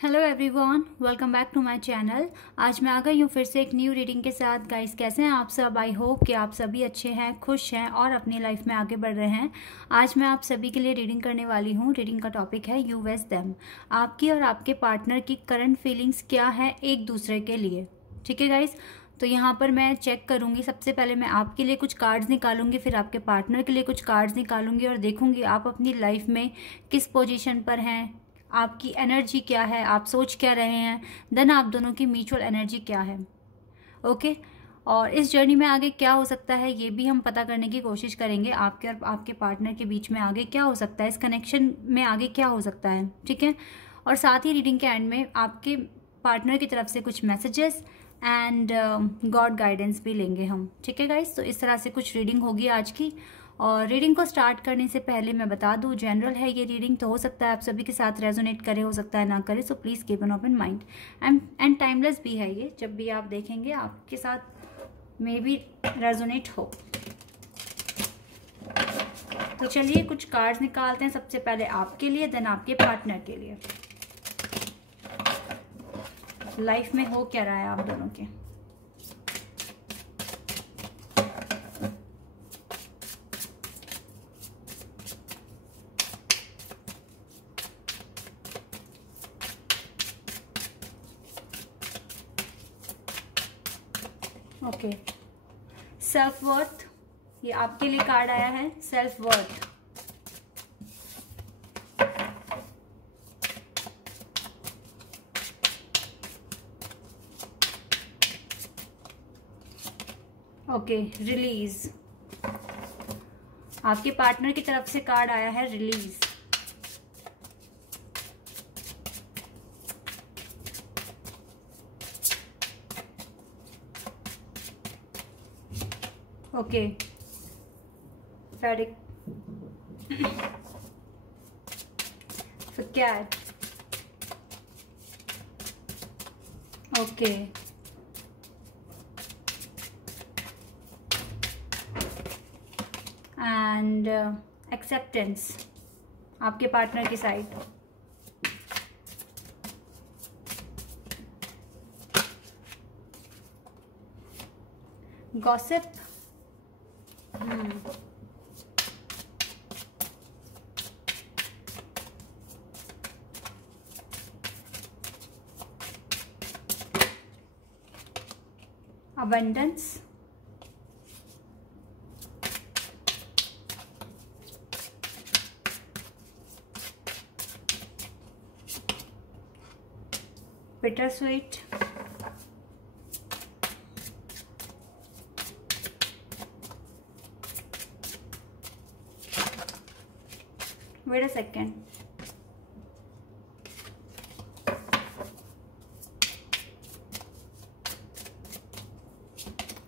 Hello everyone, welcome back to my channel. आज मैं आ गई हूँ फिर से एक न्यू रीडिंग के साथ। गाइस, कैसे हैं आप सब? आई होप कि आप सभी अच्छे हैं, खुश हैं और अपनी लाइफ में आगे बढ़ रहे हैं। आज मैं आप सभी के लिए रीडिंग करने वाली हूँ। रीडिंग का टॉपिक है यू वेस देम। आपकी और आपके पार्टनर की करंट फीलिंग्स क्या है एक दूसरे के लिए। ठीक है गाइस, तो यहाँ पर मैं चेक करूँगी। सबसे पहले मैं आपके लिए कुछ कार्ड्स निकालूंगी, फिर आपके पार्टनर के लिए कुछ कार्ड्स निकालूंगी और देखूंगी आप अपनी लाइफ में किस पोजीशन पर हैं, आपकी एनर्जी क्या है, आप सोच क्या रहे हैं, देन आप दोनों की म्यूचुअल एनर्जी क्या है। ओके, और इस जर्नी में आगे क्या हो सकता है ये भी हम पता करने की कोशिश करेंगे। आपके और आपके पार्टनर के बीच में आगे क्या हो सकता है, इस कनेक्शन में आगे क्या हो सकता है। ठीक है, और साथ ही रीडिंग के एंड में आपके पार्टनर की तरफ से कुछ मैसेजेस एंड गॉड गाइडेंस भी लेंगे हम। ठीक है गाइस, तो इस तरह से कुछ रीडिंग होगी आज की। और रीडिंग को स्टार्ट करने से पहले मैं बता दूं, जनरल है ये रीडिंग, तो हो सकता है आप सभी के साथ रेजोनेट करे, हो सकता है ना करे। So please keep an open mind and timeless भी है ये। जब भी आप देखेंगे आपके साथ मे बी रेजोनेट हो। तो चलिए कुछ कार्ड्स निकालते हैं। सबसे पहले आपके लिए, देन आपके पार्टनर के लिए। लाइफ में हो क्या रहा है आप दोनों के। ओके, सेल्फ वर्थ, ये आपके लिए कार्ड आया है। सेल्फ वर्थ, ओके, रिलीज, आपके पार्टनर की तरफ से कार्ड आया है रिलीज। ओके, फैडिक, कैट, ओके, एंड एक्सेप्टेंस आपके पार्टनर की side. Gossip, abundance, bittersweet, wait a second,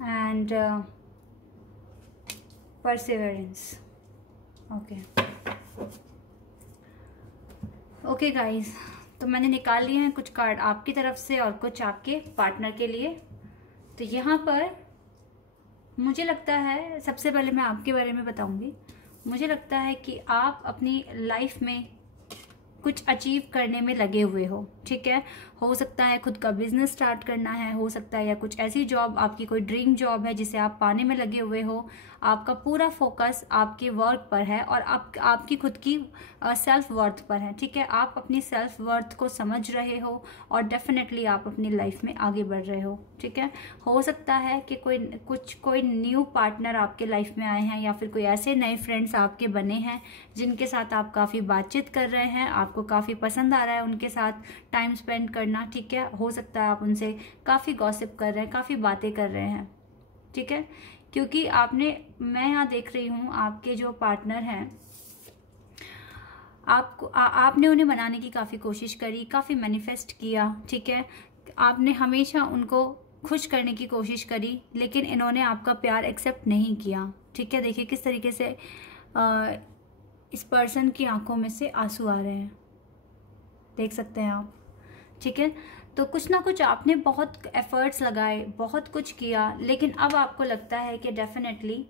and perseverance. Okay guys, तो मैंने निकाल लिए हैं कुछ कार्ड आपकी तरफ से और कुछ आपके पार्टनर के लिए। तो यहाँ पर मुझे लगता है, सबसे पहले मैं आपके बारे में बताऊंगी। मुझे लगता है कि आप अपनी लाइफ में कुछ अचीव करने में लगे हुए हो। ठीक है, हो सकता है खुद का बिजनेस स्टार्ट करना है, हो सकता है या कुछ ऐसी जॉब, आपकी कोई ड्रीम जॉब है जिसे आप पाने में लगे हुए हो। आपका पूरा फोकस आपके वर्क पर है और आपकी खुद की सेल्फ वर्थ पर है। ठीक है, आप अपनी सेल्फ वर्थ को समझ रहे हो और डेफिनेटली आप अपनी लाइफ में आगे बढ़ रहे हो। ठीक है, हो सकता है कि कोई न्यू पार्टनर आपके लाइफ में आए हैं या फिर कोई ऐसे नए फ्रेंड्स आपके बने हैं जिनके साथ आप काफ़ी बातचीत कर रहे हैं, आपको काफ़ी पसंद आ रहा है उनके साथ टाइम स्पेंड करना। ठीक है, हो सकता है आप उनसे काफ़ी गॉसिप कर रहे हैं, काफ़ी बातें कर रहे हैं। ठीक है, क्योंकि मैं यहाँ देख रही हूँ आपके जो पार्टनर हैं, आपने उन्हें मनाने की काफ़ी कोशिश करी, काफ़ी मैनिफेस्ट किया। ठीक है, आपने हमेशा उनको खुश करने की कोशिश करी, लेकिन इन्होंने आपका प्यार एक्सेप्ट नहीं किया। ठीक है, देखिए किस तरीके से इस पर्सन की आंखों में से आंसू आ रहे हैं, देख सकते हैं आप। ठीक है, तो कुछ ना कुछ आपने बहुत एफर्ट्स लगाए, बहुत कुछ किया, लेकिन अब आपको लगता है कि डेफिनेटली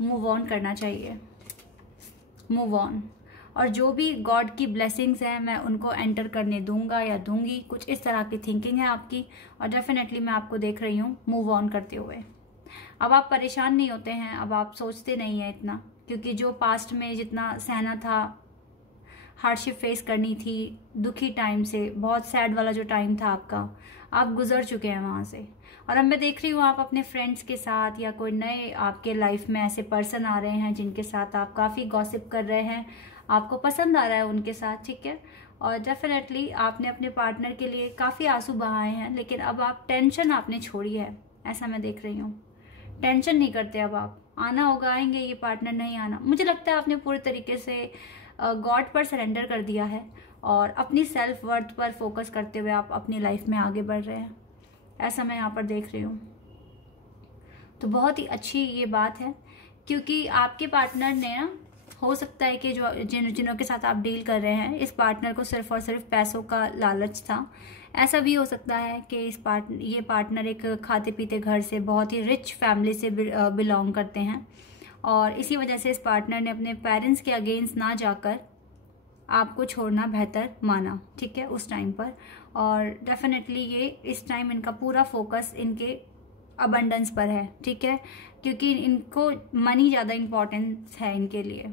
मूव ऑन करना चाहिए, मूव ऑन। और जो भी गॉड की ब्लेसिंग्स हैं मैं उनको एंटर करने दूंगा या दूंगी, कुछ इस तरह की थिंकिंग है आपकी। और डेफिनेटली मैं आपको देख रही हूँ मूव ऑन करते हुए। अब आप परेशान नहीं होते हैं, अब आप सोचते नहीं हैं इतना, क्योंकि जो पास्ट में जितना सहना था, हार्डशिप फेस करनी थी, दुखी टाइम से, बहुत सैड वाला जो टाइम था आपका, आप गुजर चुके हैं वहाँ से। और अब मैं देख रही हूँ आप अपने फ्रेंड्स के साथ या कोई नए आपके लाइफ में ऐसे पर्सन आ रहे हैं जिनके साथ आप काफ़ी गॉसिप कर रहे हैं, आपको पसंद आ रहा है उनके साथ, ठीक है। और डेफिनेटली आपने अपने पार्टनर के लिए काफ़ी आंसू बहाए हैं, लेकिन अब आप टेंशन आपने छोड़ी है, ऐसा मैं देख रही हूँ। टेंशन नहीं करते अब आप, आना होगा आएंगे ये पार्टनर, नहीं आना, मुझे लगता है आपने पूरे तरीके से गॉड पर सरेंडर कर दिया है और अपनी सेल्फ वर्थ पर फोकस करते हुए आप अपनी लाइफ में आगे बढ़ रहे हैं, ऐसा मैं यहाँ पर देख रही हूँ। तो बहुत ही अच्छी ये बात है, क्योंकि आपके पार्टनर ने ना, हो सकता है कि जो जिनों के साथ आप डील कर रहे हैं, इस पार्टनर को सिर्फ और सिर्फ पैसों का लालच था। ऐसा भी हो सकता है कि ये पार्टनर एक खाते पीते घर से, बहुत ही रिच फैमिली से बिलोंग करते हैं और इसी वजह से इस पार्टनर ने अपने पेरेंट्स के अगेंस्ट ना जाकर आपको छोड़ना बेहतर माना, ठीक है, उस टाइम पर। और डेफिनेटली ये इस टाइम इनका पूरा फोकस इनके अबंडेंस पर है, ठीक है, क्योंकि इनको मनी ज़्यादा इम्पोर्टेंस है इनके लिए।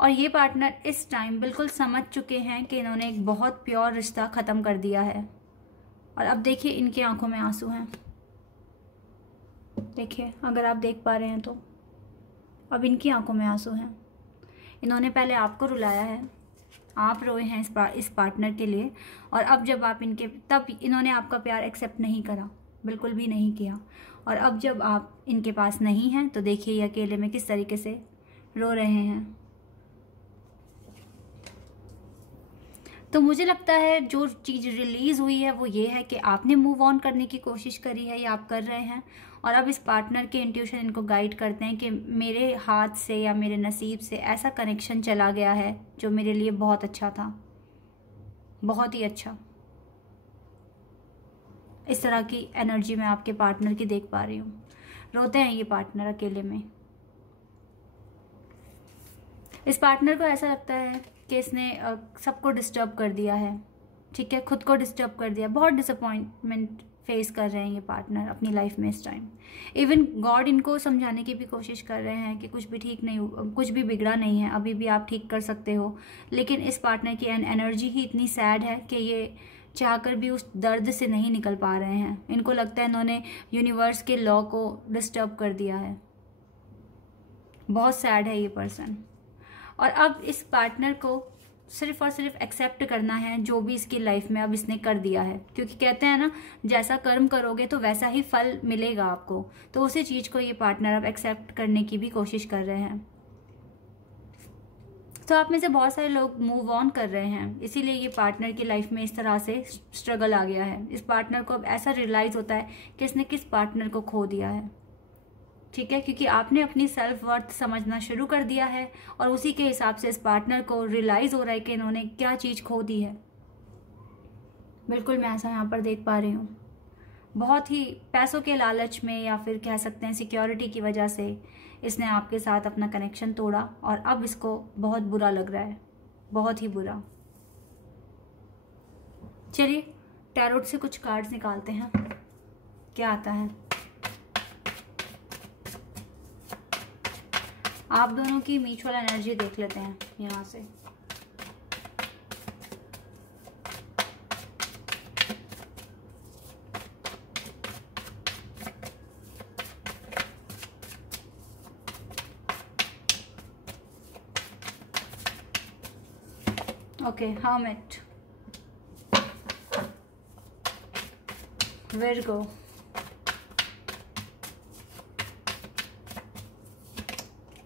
और ये पार्टनर इस टाइम बिल्कुल समझ चुके हैं कि इन्होंने एक बहुत प्योर रिश्ता ख़त्म कर दिया है। और अब देखिए इनकी आंखों में आंसू हैं, देखिए अगर आप देख पा रहे हैं तो अब इनकी आंखों में आंसू हैं। इन्होंने पहले आपको रुलाया है, आप रोए हैं इस पार्टनर के लिए, और अब जब आप तब इन्होंने आपका प्यार एक्सेप्ट नहीं करा, बिल्कुल भी नहीं किया। और अब जब आप इनके पास नहीं हैं तो देखिए ये अकेले में किस तरीके से रो रहे हैं। तो मुझे लगता है जो चीज़ रिलीज़ हुई है वो ये है कि आपने मूव ऑन करने की कोशिश करी है या आप कर रहे हैं, और अब इस पार्टनर के इंट्यूशन इनको गाइड करते हैं कि मेरे हाथ से या मेरे नसीब से ऐसा कनेक्शन चला गया है जो मेरे लिए बहुत अच्छा था, बहुत ही अच्छा। इस तरह की एनर्जी मैं आपके पार्टनर की देख पा रही हूँ। रोते हैं ये पार्टनर अकेले में। इस पार्टनर को ऐसा लगता है कि इसने सबको डिस्टर्ब कर दिया है, ठीक है, खुद को डिस्टर्ब कर दिया। बहुत डिसअपॉइंटमेंट फेस कर रहे हैं ये पार्टनर अपनी लाइफ में इस टाइम। इवन गॉड इनको समझाने की भी कोशिश कर रहे हैं कि कुछ भी ठीक नहीं, कुछ भी बिगड़ा नहीं है, अभी भी आप ठीक कर सकते हो। लेकिन इस पार्टनर की एनर्जी ही इतनी सैड है कि ये चाहकर भी उस दर्द से नहीं निकल पा रहे हैं। इनको लगता है इन्होंने यूनिवर्स के लॉ को डिस्टर्ब कर दिया है। बहुत सैड है ये पर्सन। और अब इस पार्टनर को सिर्फ और सिर्फ एक्सेप्ट करना है जो भी इसकी लाइफ में अब इसने कर दिया है, क्योंकि कहते हैं ना, जैसा कर्म करोगे तो वैसा ही फल मिलेगा आपको। तो उसी चीज को ये पार्टनर अब एक्सेप्ट करने की भी कोशिश कर रहे हैं। तो आप में से बहुत सारे लोग मूव ऑन कर रहे हैं, इसीलिए ये पार्टनर की लाइफ में इस तरह से स्ट्रगल आ गया है। इस पार्टनर को अब ऐसा रियलाइज होता है कि इसने किस पार्टनर को खो दिया है, ठीक है, क्योंकि आपने अपनी सेल्फ वर्थ समझना शुरू कर दिया है और उसी के हिसाब से इस पार्टनर को रियलाइज हो रहा है कि इन्होंने क्या चीज खो दी है। बिल्कुल मैं ऐसा यहाँ पर देख पा रही हूँ। बहुत ही पैसों के लालच में या फिर कह सकते हैं सिक्योरिटी की वजह से इसने आपके साथ अपना कनेक्शन तोड़ा और अब इसको बहुत बुरा लग रहा है, बहुत ही बुरा। चलिए टैरोट से कुछ कार्ड्स निकालते हैं, क्या आता है। आप दोनों की म्यूचुअल एनर्जी देख लेते हैं यहाँ से। ओके, हर्मिट, विर्गो,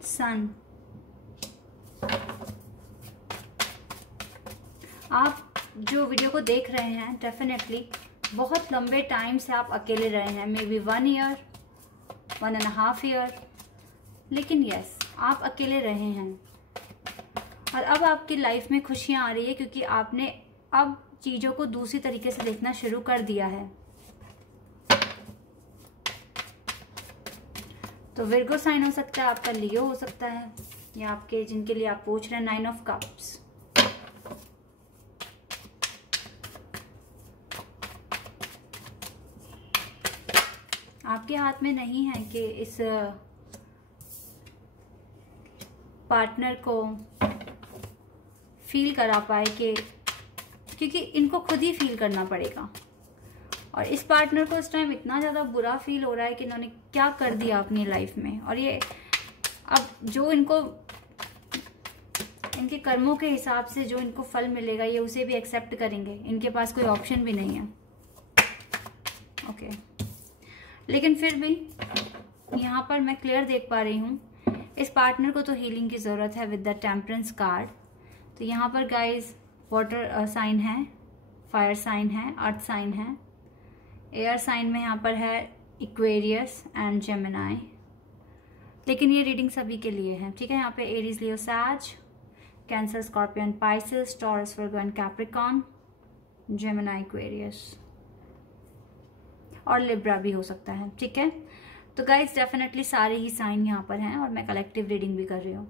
सन। आप जो वीडियो को देख रहे हैं डेफिनेटली बहुत लंबे टाइम से आप अकेले रहे हैं, मे बी 1 ईयर, 1.5 ईयर, लेकिन यस आप अकेले रहे हैं। और अब आपकी लाइफ में खुशियां आ रही है क्योंकि आपने अब चीजों को दूसरी तरीके से देखना शुरू कर दिया है। तो विर्गो साइन हो सकता है, आपका लियो हो सकता है, या आपके जिनके लिए आप पूछ रहे हैं 9 ऑफ कप्स। आपके हाथ में नहीं है कि इस पार्टनर को फील करा पाए कि, क्योंकि इनको खुद ही फील करना पड़ेगा। और इस पार्टनर को इस टाइम इतना ज़्यादा बुरा फील हो रहा है कि इन्होंने क्या कर दिया अपनी लाइफ में, और ये अब जो इनको इनके कर्मों के हिसाब से जो इनको फल मिलेगा ये उसे भी एक्सेप्ट करेंगे। इनके पास कोई ऑप्शन भी नहीं है। ओके, लेकिन फिर भी यहाँ पर मैं क्लियर देख पा रही हूँ इस पार्टनर को तो हीलिंग की ज़रूरत है विद द टेम्परेंस कार्ड। तो यहाँ पर गाइज वाटर साइन है, फायर साइन है, अर्थ साइन है, एयर साइन में यहाँ पर है इक्वेरियस एंड जेमिनाई। लेकिन ये रीडिंग सभी के लिए है, ठीक है। यहाँ पे एरीज, लियो, सैज, Cancer, Scorpion, Pisces, Taurus, Virgo and Capricorn, Gemini, Aquarius और लिब्रा भी हो सकता है, ठीक है। तो गाइस डेफिनेटली सारे ही साइन यहाँ पर हैं और मैं कलेक्टिव रीडिंग भी कर रही हूँ।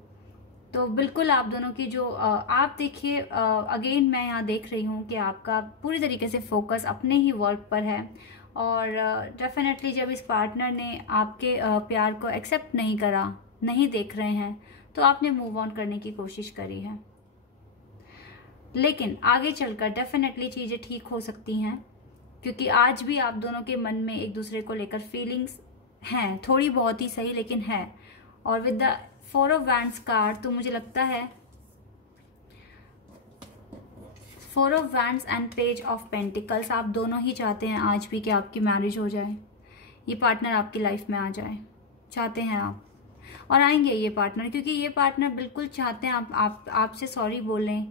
तो बिल्कुल आप दोनों की जो आप देखिए, अगेन मैं यहाँ देख रही हूँ कि आपका पूरी तरीके से फोकस अपने ही वर्क पर है। और डेफिनेटली जब इस पार्टनर ने आपके प्यार को एक्सेप्ट नहीं करा, नहीं देख रहे हैं, तो आपने मूव ऑन करने की कोशिश करी है। लेकिन आगे चलकर डेफिनेटली चीज़ें ठीक हो सकती हैं, क्योंकि आज भी आप दोनों के मन में एक दूसरे को लेकर फीलिंग्स हैं, थोड़ी बहुत ही सही लेकिन है। और with the 4 of wands card तो मुझे लगता है 4 of wands and page of pentacles, आप दोनों ही चाहते हैं आज भी कि आपकी मैरिज हो जाए, ये पार्टनर आपकी लाइफ में आ जाए, चाहते हैं आप, और आएंगे ये पार्टनर, क्योंकि ये पार्टनर बिल्कुल चाहते हैं आपसे सॉरी बोलें,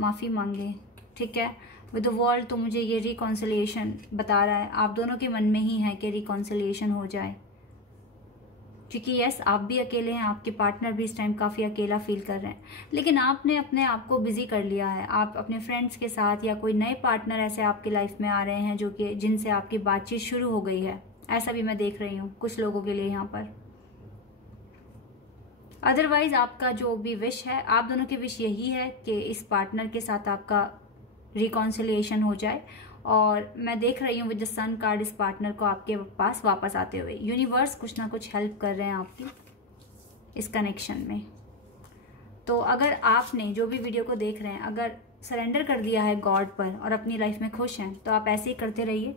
माफ़ी मांगे, ठीक है। विद द वर्ल्ड तो मुझे ये रिकॉन्सिलिएशन बता रहा है, आप दोनों के मन में ही है कि रिकॉन्सिलिएशन हो जाए, क्योंकि यस आप भी अकेले हैं, आपके पार्टनर भी इस टाइम काफ़ी अकेला फील कर रहे हैं। लेकिन आपने अपने आप को बिजी कर लिया है, आप अपने फ्रेंड्स के साथ या कोई नए पार्टनर ऐसे आपकी लाइफ में आ रहे हैं जो कि जिनसे आपकी बातचीत शुरू हो गई है, ऐसा भी मैं देख रही हूँ कुछ लोगों के लिए यहाँ पर। अदरवाइज आपका जो भी विश है, आप दोनों की विश यही है कि इस पार्टनर के साथ आपका रिकॉन्सिलिएशन हो जाए। और मैं देख रही हूँ विद द सन कार्ड इस पार्टनर को आपके पास वापस आते हुए। यूनिवर्स कुछ ना कुछ हेल्प कर रहे हैं आपकी इस कनेक्शन में। तो अगर आपने जो भी वीडियो को देख रहे हैं, अगर सरेंडर कर दिया है गॉड पर और अपनी लाइफ में खुश हैं, तो आप ऐसे ही करते रहिए।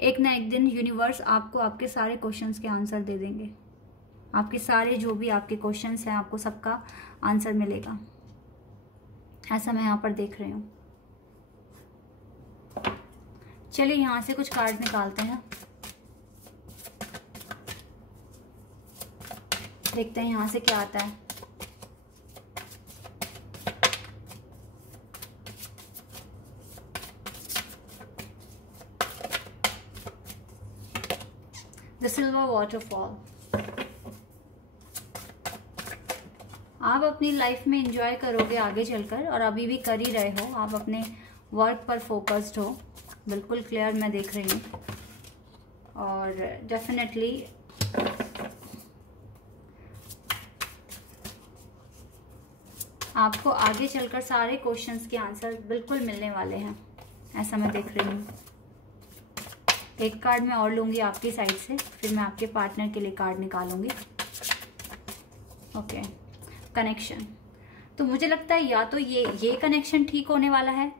एक ना एक दिन यूनिवर्स आपको आपके सारे क्वेश्चंस के आंसर दे देंगे। आपके सारे जो भी आपके क्वेश्चंस हैं, आपको सबका आंसर मिलेगा, ऐसा मैं यहाँ पर देख रही हूँ। चलिए यहाँ से कुछ कार्ड निकालते हैं, देखते हैं यहाँ से क्या आता है। The silver waterfall. आप अपनी लाइफ में एंजॉय करोगे आगे चलकर, और अभी भी कर ही रहे हो। आप अपने वर्क पर फोकस्ड हो, बिल्कुल क्लियर मैं देख रही हूँ। और डेफिनेटली आपको आगे चलकर सारे क्वेश्चंस के आंसर बिल्कुल मिलने वाले हैं, ऐसा मैं देख रही हूँ। एक कार्ड मैं और लूँगी आपकी साइड से, फिर मैं आपके पार्टनर के लिए कार्ड निकालूंगी। Okay, connection. तो मुझे लगता है या तो ये कनेक्शन ठीक होने वाला है,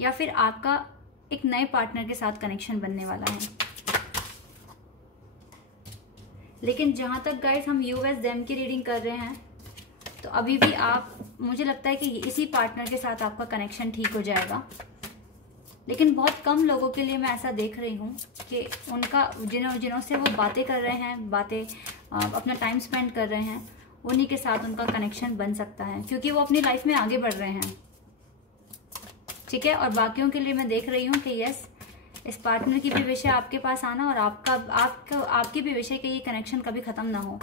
या फिर आपका एक नए पार्टनर के साथ कनेक्शन बनने वाला है। लेकिन जहां तक गाइस हम यूएस देम की रीडिंग कर रहे हैं, तो अभी भी मुझे लगता है कि इसी पार्टनर के साथ आपका कनेक्शन ठीक हो जाएगा। लेकिन बहुत कम लोगों के लिए मैं ऐसा देख रही हूँ कि उनका जिन्हों से वो बातें कर रहे हैं, अपना टाइम स्पेंड कर रहे हैं, उन्हीं के साथ उनका कनेक्शन बन सकता है, क्योंकि वो अपनी लाइफ में आगे बढ़ रहे हैं, ठीक है। और बाकियों के लिए मैं देख रही हूँ कि यस इस पार्टनर की भी विश है आपके पास आना, और आपकी भी विश है कि ये कनेक्शन कभी खत्म ना हो।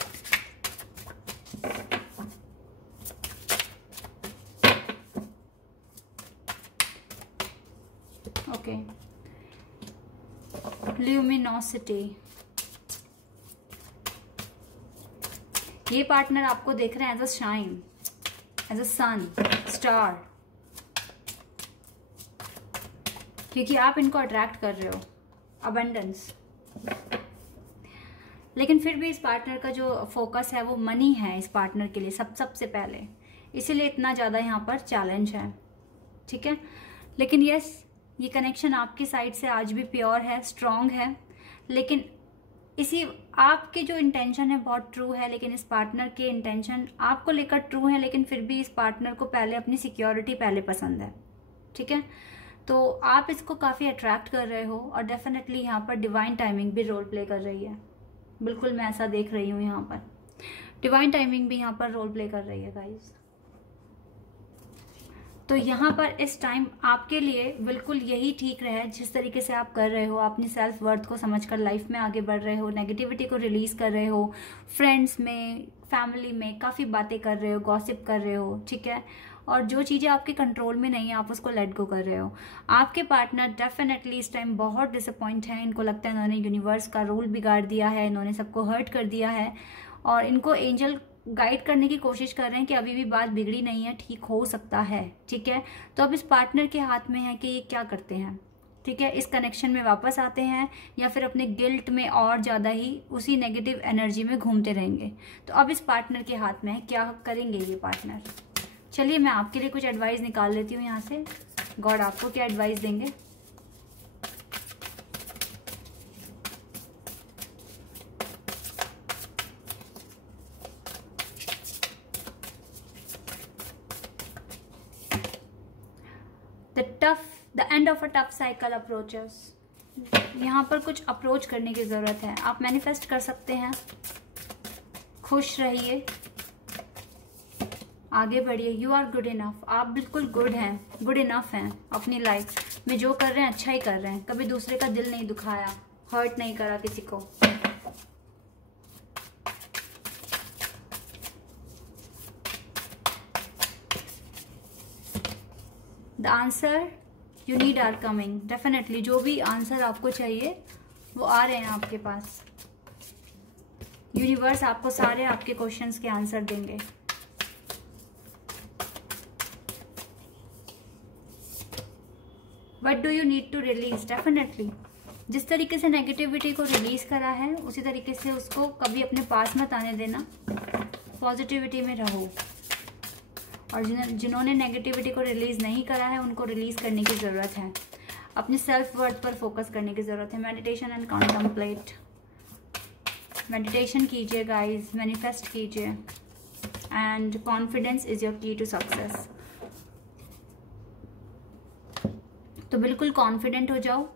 Okay, luminosity. ये पार्टनर आपको देख रहे हैं as a shine, as a sun, star, क्योंकि आप इनको अट्रैक्ट कर रहे हो, अबंडेंस। लेकिन फिर भी इस पार्टनर का जो फोकस है वो मनी है इस पार्टनर के लिए सबसे पहले, इसीलिए इतना ज़्यादा यहाँ पर चैलेंज है, ठीक है। लेकिन यस, ये कनेक्शन आपकी साइड से आज भी प्योर है, स्ट्रांग है, लेकिन इसी आपके जो इंटेंशन है बहुत ट्रू है, लेकिन इस पार्टनर के इंटेंशन आपको लेकर ट्रू है, लेकिन फिर भी इस पार्टनर को पहले अपनी सिक्योरिटी पहले पसंद है, ठीक है। तो आप इसको काफ़ी अट्रैक्ट कर रहे हो और डेफिनेटली यहाँ पर डिवाइन टाइमिंग भी रोल प्ले कर रही है। बिल्कुल मैं ऐसा देख रही हूँ, यहाँ पर डिवाइन टाइमिंग भी यहाँ पर रोल प्ले कर रही है गाइस। तो यहाँ पर इस टाइम आपके लिए बिल्कुल यही ठीक रहे, जिस तरीके से आप कर रहे हो, अपनी सेल्फ वर्थ को समझकर लाइफ में आगे बढ़ रहे हो, नेगेटिविटी को रिलीज कर रहे हो, फ्रेंड्स में, फैमिली में काफ़ी बातें कर रहे हो, गॉसिप कर रहे हो, ठीक है। और जो चीज़ें आपके कंट्रोल में नहीं है आप उसको लेट गो कर रहे हो। आपके पार्टनर डेफिनेटली इस टाइम बहुत डिसअपॉइंट है, इनको लगता है इन्होंने यूनिवर्स का रूल बिगाड़ दिया है, इन्होंने सबको हर्ट कर दिया है, और इनको एंजल गाइड करने की कोशिश कर रहे हैं कि अभी भी बात बिगड़ी नहीं है, ठीक हो सकता है, ठीक है। तो अब इस पार्टनर के हाथ में है कि ये क्या करते हैं, ठीक है। इस कनेक्शन में वापस आते हैं या फिर अपने गिल्ट में और ज़्यादा ही उसी नेगेटिव एनर्जी में घूमते रहेंगे। तो अब इस पार्टनर के हाथ में है, क्या करेंगे ये पार्टनर। चलिए मैं आपके लिए कुछ एडवाइस निकाल लेती हूँ यहाँ से, गॉड आपको क्या एडवाइस देंगे। The end of a tough cycle approaches. यहाँ पर कुछ अप्रोच करने की जरूरत है, आप मैनिफेस्ट कर सकते हैं। खुश रहिए, आगे बढ़िए, यू आर गुड इनफ, आप बिल्कुल गुड हैं, गुड इनफ हैं, अपनी लाइफ में जो कर रहे हैं अच्छा ही कर रहे हैं, कभी दूसरे का दिल नहीं दुखाया, हर्ट नहीं करा किसी को। The answer you need are coming, definitely जो भी आंसर आपको चाहिए वो आ रहे हैं आपके पास। यूनिवर्स आपको सारे आपके क्वेश्चंस के आंसर देंगे। What do you need to release? Definitely जिस तरीके से नेगेटिविटी को रिलीज करा है उसी तरीके से उसको कभी अपने पास मत आने देना, पॉजिटिविटी में रहो। और जिन्होंने नेगेटिविटी को रिलीज नहीं करा है उनको रिलीज करने की ज़रूरत है, अपनी सेल्फ वर्थ पर फोकस करने की ज़रूरत है। मेडिटेशन एंड कॉन्टम्पलेट, मेडिटेशन कीजिए गाइस, मैनिफेस्ट कीजिए, एंड कॉन्फिडेंस इज योर की टू सक्सेस। तो बिल्कुल कॉन्फिडेंट हो जाओ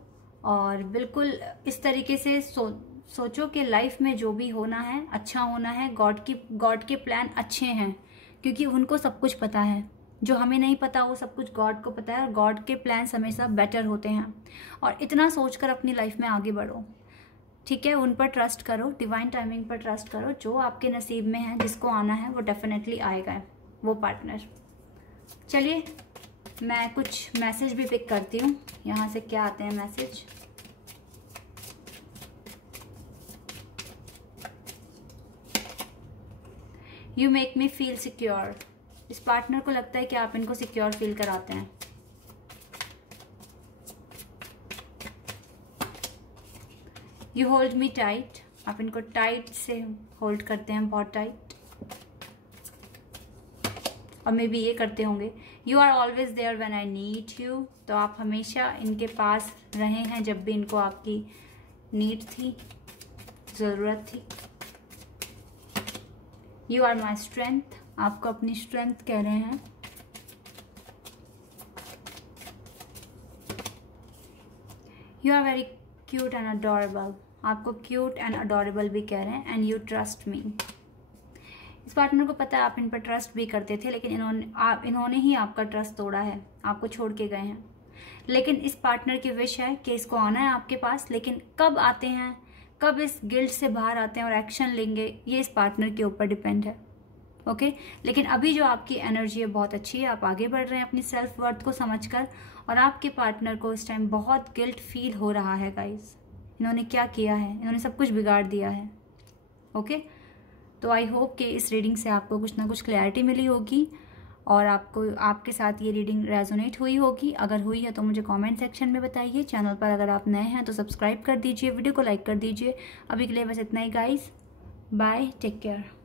और बिल्कुल इस तरीके से सोचो कि लाइफ में जो भी होना है अच्छा होना है। गॉड के प्लान अच्छे हैं, क्योंकि उनको सब कुछ पता है, जो हमें नहीं पता वो सब कुछ गॉड को पता है, और गॉड के प्लान्स हमेशा बेटर होते हैं। और इतना सोचकर अपनी लाइफ में आगे बढ़ो, ठीक है। उन पर ट्रस्ट करो, डिवाइन टाइमिंग पर ट्रस्ट करो, जो आपके नसीब में है, जिसको आना है वो डेफिनेटली आएगा, वो पार्टनर। चलिए मैं कुछ मैसेज भी पिक करती हूँ, यहाँ से क्या आते हैं message. You make me feel secure, इस पार्टनर को लगता है कि आप इनको सिक्योर फील कराते हैं। यू होल्ड मी टाइट, आप इनको टाइट से होल्ड करते हैं, बहुत टाइट, और मे बी ये करते होंगे। You are always there when I need you, तो आप हमेशा इनके पास रहे हैं जब भी इनको आपकी नीड थी, ज़रूरत थी। यू आर माई स्ट्रेंथ, आपको अपनी स्ट्रेंथ कह रहे हैं। You are very cute and adorable, आपको क्यूट एंड अडोरेबल भी कह रहे हैं। एंड यू ट्रस्ट मी, इस पार्टनर को पता है आप इन पर ट्रस्ट भी करते थे, लेकिन इन्होंने ही आपका ट्रस्ट तोड़ा है, आपको छोड़ के गए हैं। लेकिन इस पार्टनर की विश है कि इसको आना है आपके पास, लेकिन कब आते हैं, कब इस गिल्ट से बाहर आते हैं और एक्शन लेंगे, ये इस पार्टनर के ऊपर डिपेंड है, ओके। लेकिन अभी जो आपकी एनर्जी है बहुत अच्छी है, आप आगे बढ़ रहे हैं अपनी सेल्फ वर्थ को समझकर, और आपके पार्टनर को इस टाइम बहुत गिल्ट फील हो रहा है गाइस। इन्होंने क्या किया है, इन्होंने सब कुछ बिगाड़ दिया है, ओके। तो आई होप कि इस रीडिंग से आपको कुछ ना कुछ क्लैरिटी मिली होगी और आपके साथ ये रीडिंग रेजोनेट हुई होगी। अगर हुई है तो मुझे कमेंट सेक्शन में बताइए। चैनल पर अगर आप नए हैं तो सब्सक्राइब कर दीजिए, वीडियो को लाइक कर दीजिए। अभी के लिए बस इतना ही गाइस, बाय, टेक केयर।